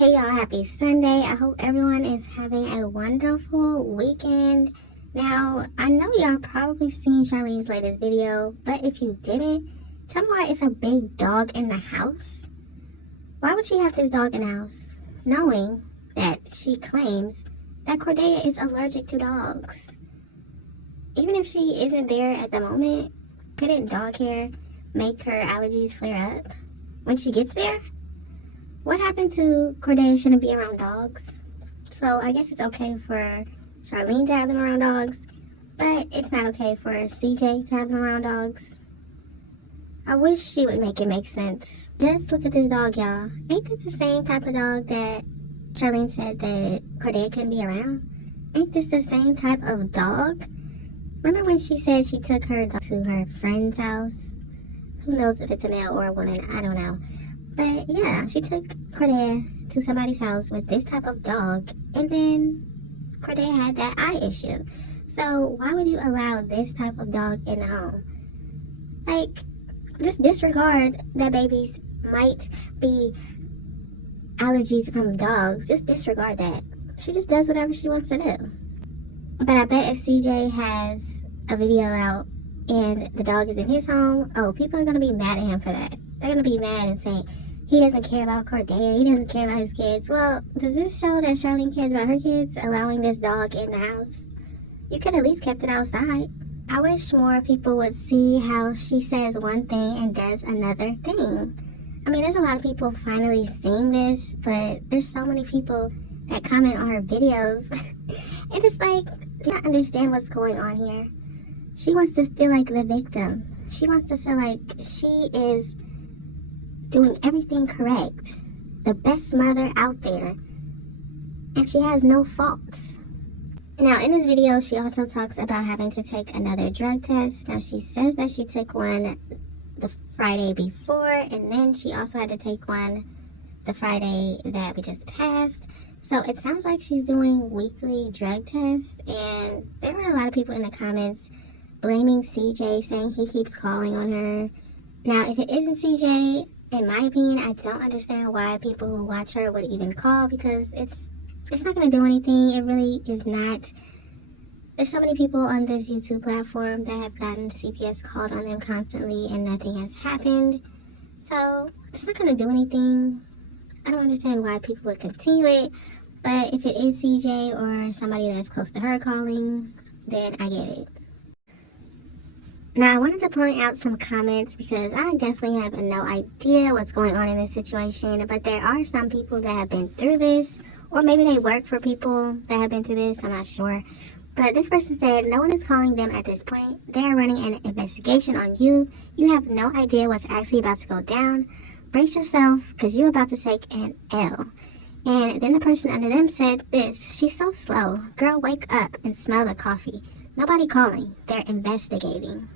Hey y'all, happy Sunday. I hope everyone is having a wonderful weekend. Now, I know y'all probably seen Charlene's latest video, but if you didn't, tell me why it's a big dog in the house. Why would she have this dog in the house, knowing that she claims that Cordelia is allergic to dogs? Even if she isn't there at the moment, couldn't dog hair make her allergies flare up when she gets there? What happened to Cordelia shouldn't be around dogs? So I guess it's okay for Charlene to have them around dogs, but it's not okay for CJ to have them around dogs. I wish she would make it make sense. Just look at this dog, y'all. Ain't this the same type of dog that Charlene said that Cordelia couldn't be around? Ain't this the same type of dog? Remember when she said she took her dog to her friend's house? Who knows if it's a male or a woman? I don't know. But yeah, she took Cordelia to somebody's house with this type of dog, and then Cordelia had that eye issue. So why would you allow this type of dog in the home? Like, just disregard that babies might be allergies from dogs. Just disregard that. She just does whatever she wants to do. But I bet if CJ has a video out and the dog is in his home, oh, people are going to be mad at him for that. They're going to be mad and say, he doesn't care about Cordelia, he doesn't care about his kids. Well, does this show that Charlene cares about her kids, allowing this dog in the house? You could at least kept it outside. I wish more people would see how she says one thing and does another thing. I mean, there's a lot of people finally seeing this, but there's so many people that comment on her videos. And it's like, do you not understand what's going on here? She wants to feel like the victim. She wants to feel like she is doing everything correct, the best mother out there, and she has no faults. Now, in this video, she also talks about having to take another drug test. Now, she says that she took one the Friday before, and then she also had to take one the Friday that we just passed. So it sounds like she's doing weekly drug tests, and there were a lot of people in the comments blaming CJ, saying he keeps calling on her. Now, if it isn't CJ, in my opinion, I don't understand why people who watch her would even call, because it's not going to do anything. It really is not. There's so many people on this YouTube platform that have gotten CPS called on them constantly and nothing has happened. So it's not going to do anything. I don't understand why people would continue it. But if it is CJ or somebody that's close to her calling, then I get it. Now, I wanted to point out some comments because I definitely have no idea what's going on in this situation, but there are some people that have been through this, or maybe they work for people that have been through this, I'm not sure. But this person said, no one is calling them at this point. They are running an investigation on you. You have no idea what's actually about to go down. Brace yourself, because you're about to take an L. And then the person under them said this, she's so slow. Girl, wake up and smell the coffee. Nobody calling. They're investigating.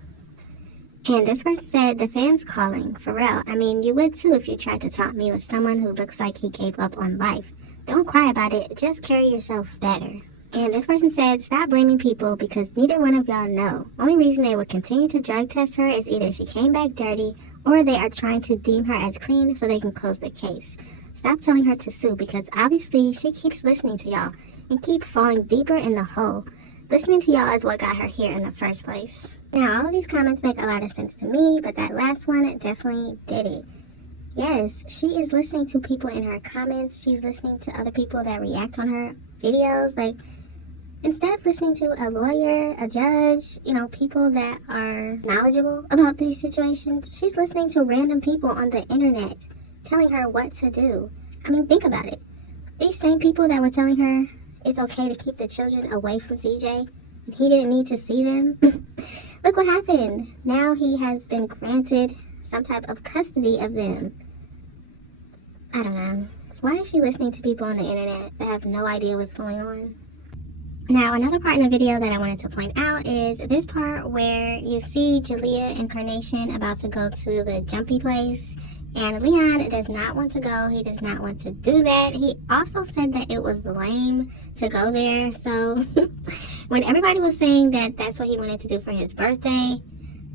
And this person said, the fans calling, for real. I mean, you would too if you tried to taunt me with someone who looks like he gave up on life. Don't cry about it, just carry yourself better. And this person said, stop blaming people because neither one of y'all know. Only reason they would continue to drug test her is either she came back dirty or they are trying to deem her as clean so they can close the case. Stop telling her to sue because obviously she keeps listening to y'all and keep falling deeper in the hole. Listening to y'all is what got her here in the first place. Now, all of these comments make a lot of sense to me, but that last one definitely did it. Yes, she is listening to people in her comments. She's listening to other people that react on her videos. Like, instead of listening to a lawyer, a judge, people that are knowledgeable about these situations, she's listening to random people on the internet telling her what to do. I mean, think about it. These same people that were telling her it's okay to keep the children away from CJ, and he didn't need to see them. Look what happened. Now he has been granted some type of custody of them. I don't know. Why is she listening to people on the internet that have no idea what's going on? Now, another part in the video that I wanted to point out is this part where you see Jalea and Carnation about to go to the jumpy place. And Leon does not want to go. He does not want to do that. He also said that it was lame to go there. So when everybody was saying that that's what he wanted to do for his birthday,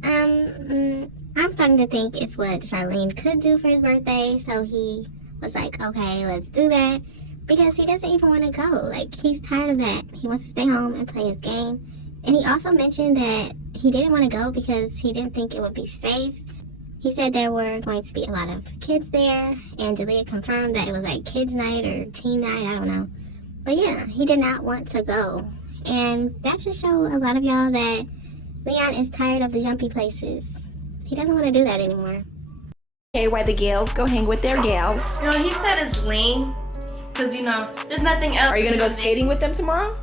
I'm starting to think it's what Charlene could do for his birthday. So he was like, okay, let's do that, because he doesn't even want to go. Like, he's tired of that. He wants to stay home and play his game. And he also mentioned that he didn't want to go because he didn't think it would be safe. He said there were going to be a lot of kids there, and Jalea confirmed that it was like kids night or teen night, I don't know. But yeah, he did not want to go. And that should show a lot of y'all that Leon is tired of the jumpy places. He doesn't want to do that anymore. Okay, where the gals go hang with their gals. You know, he said it's lame, because, you know, there's nothing else. Are you gonna go skating with them tomorrow?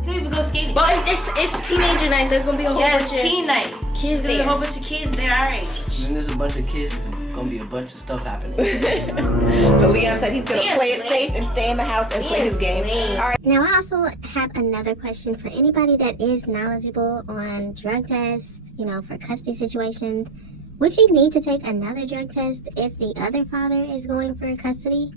You don't even go skating. But it's teenager night. There's gonna be a whole bunch it's of teen night. kids There's gonna be a there. whole bunch of kids there our age. When there's a bunch of kids, there's gonna be a bunch of stuff happening. So Leon said he's gonna Leon's play it lame. safe and stay in the house and play his game. Lame. All right. Now, I also have another question for anybody that is knowledgeable on drug tests, you know, for custody situations. Would she need to take another drug test if the other father is going for custody?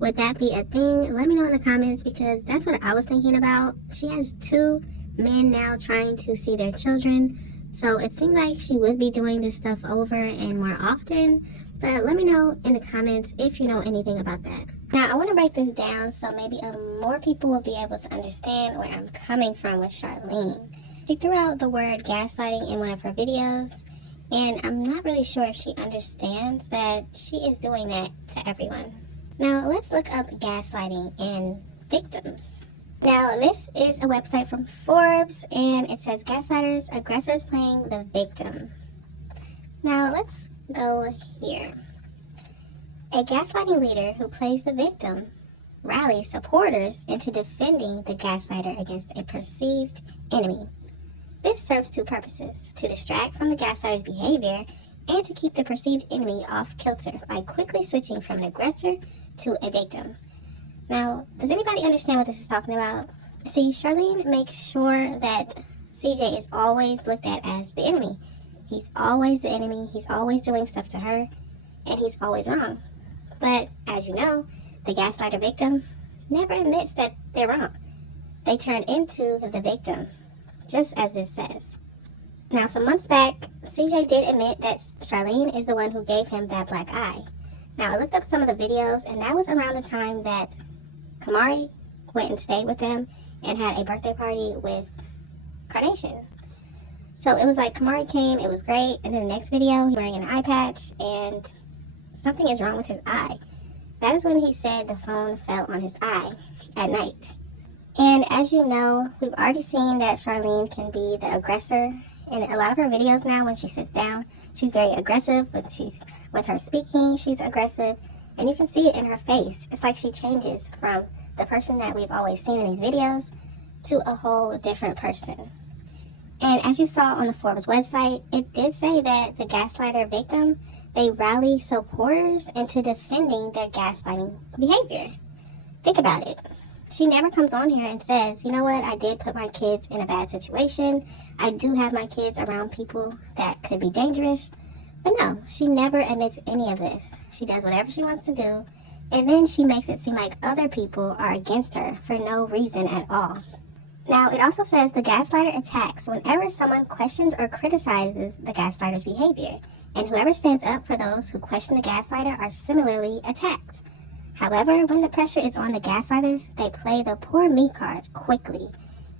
Would that be a thing? Let me know in the comments, because that's what I was thinking about. She has 2 men now trying to see their children, so it seemed like she would be doing this stuff over and more often. But let me know in the comments if you know anything about that. Now, I want to break this down so maybe more people will be able to understand where I'm coming from with Charlene. She threw out the word gaslighting in one of her videos, and I'm not really sure if she understands that she is doing that to everyone. Now, let's look up gaslighting and victims. Now, this is a website from Forbes, and it says gaslighters, aggressors playing the victim. Now, let's go here. A gaslighting leader who plays the victim rallies supporters into defending the gaslighter against a perceived enemy. This serves 2 purposes: to distract from the gaslighter's behavior and to keep the perceived enemy off kilter by quickly switching from an aggressor to a victim. Now, does anybody understand what this is talking about? See, Charlene makes sure that CJ is always looked at as the enemy. He's always the enemy, he's always doing stuff to her, and he's always wrong. But, as you know, the gaslighter victim never admits that they're wrong. They turn into the victim, just as this says. Now, some months back, CJ did admit that Charlene is the one who gave him that black eye. Now, I looked up some of the videos, and that was around the time that Kamari went and stayed with them and had a birthday party with Carnation. So it was like Kamari came, it was great, and then the next video, he's wearing an eye patch, and something is wrong with his eye. That is when he said the phone fell on his eye at night. And as you know, we've already seen that Charlene can be the aggressor. In a lot of her videos now, when she sits down, she's very aggressive. With her speaking, she's aggressive. And you can see it in her face. It's like she changes from the person that we've always seen in these videos to a whole different person. And as you saw on the Forbes website, it did say that the gaslighter victim, they rally supporters into defending their gaslighting behavior. Think about it. She never comes on here and says, you know what, I did put my kids in a bad situation. I do have my kids around people that could be dangerous. But no, she never admits any of this. She does whatever she wants to do, and then she makes it seem like other people are against her for no reason at all. Now, it also says the gaslighter attacks whenever someone questions or criticizes the gaslighter's behavior, and whoever stands up for those who question the gaslighter are similarly attacked. However, when the pressure is on the gaslighter, they play the poor me card quickly.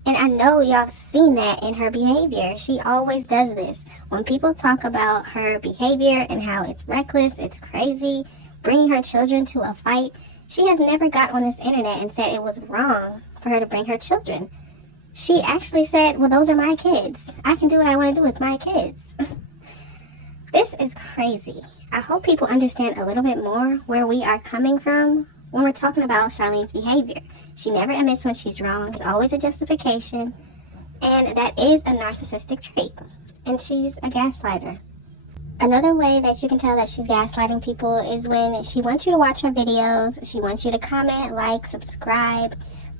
And I know y'all seen that in her behavior. She always does this. When people talk about her behavior and how it's reckless, it's crazy, bringing her children to a fight, she has never got on this internet and said it was wrong for her to bring her children. She actually said, well, those are my kids. I can do what I want to do with my kids. This is crazy. I hope people understand a little bit more where we are coming from when we're talking about Charlene's behavior. She never admits when she's wrong. There's always a justification. And that is a narcissistic trait. And she's a gaslighter. Another way that you can tell that she's gaslighting people is when she wants you to watch her videos. She wants you to comment, like, subscribe.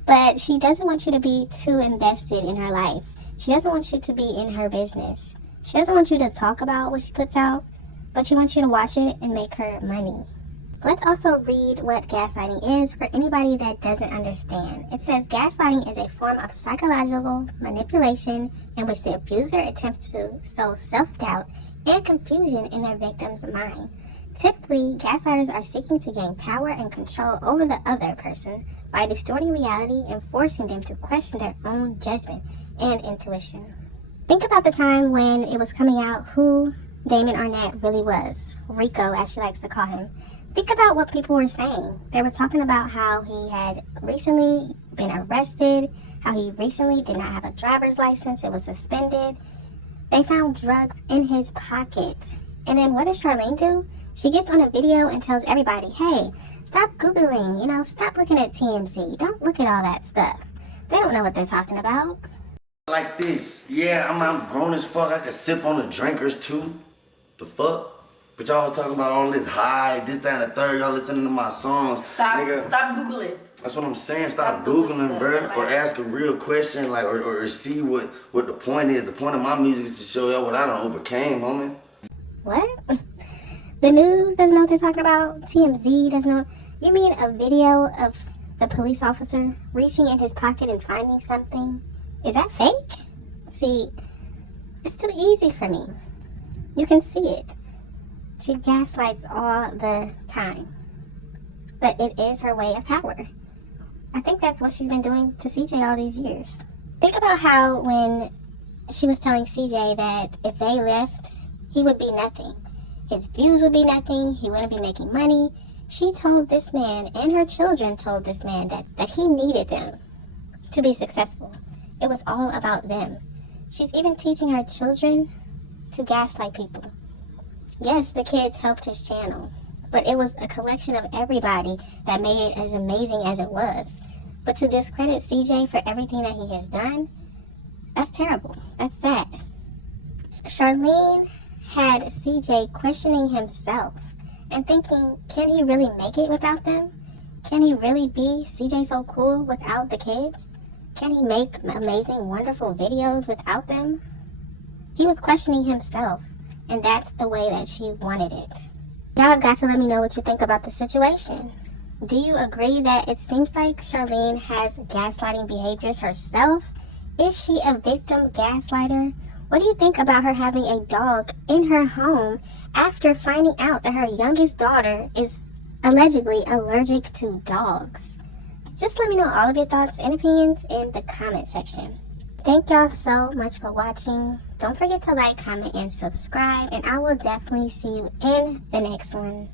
But she doesn't want you to be too invested in her life. She doesn't want you to be in her business. She doesn't want you to talk about what she puts out, but she wants you to watch it and make her money. Let's also read what gaslighting is for anybody that doesn't understand. It says gaslighting is a form of psychological manipulation in which the abuser attempts to sow self-doubt and confusion in their victim's mind. Typically, gaslighters are seeking to gain power and control over the other person by distorting reality and forcing them to question their own judgment and intuition. Think about the time when it was coming out who Damon Arnett really was, Rico as she likes to call him. Think about what people were saying. They were talking about how he had recently been arrested, how he recently did not have a driver's license, it was suspended. They found drugs in his pocket. And then what does Charlene do? She gets on a video and tells everybody, hey, stop Googling, stop looking at TMZ. Don't look at all that stuff. They don't know what they're talking about. Like this. Yeah, I'm grown as fuck. I can sip on the drinkers too. The fuck? But y'all talking about all this high, this, that, and the third. Y'all listening to my songs. Stop Googling. That's what I'm saying. Stop Googling, bro. Or ask a real question, like, or see what the point is. The point of my music is to show y'all what I done overcame, homie. What? The news doesn't know what they're talking about? TMZ doesn't know? You mean a video of the police officer reaching in his pocket and finding something? Is that fake? See, it's too easy for me. You can see it. She gaslights all the time. But it is her way of power. I think that's what she's been doing to CJ all these years. Think about how when she was telling CJ that if they left, he would be nothing. His views would be nothing. He wouldn't be making money. She told this man, and her children told this man that he needed them to be successful. It was all about them. She's even teaching her children to gaslight people. Yes, the kids helped his channel, but it was a collection of everybody that made it as amazing as it was. But to discredit CJ for everything that he has done, that's terrible. That's sad. Charlene had CJ questioning himself and thinking, can he really make it without them? Can he really be CJ So Cool without the kids? Can he make amazing, wonderful videos without them? He was questioning himself, and that's the way that she wanted it. Y'all have got to let me know what you think about the situation. Do you agree that it seems like Charlene has gaslighting behaviors herself? Is she a victim gaslighter? What do you think about her having a dog in her home after finding out that her youngest daughter is allegedly allergic to dogs? Just let me know all of your thoughts and opinions in the comment section. Thank y'all so much for watching. Don't forget to like, comment, and subscribe, and I will definitely see you in the next one.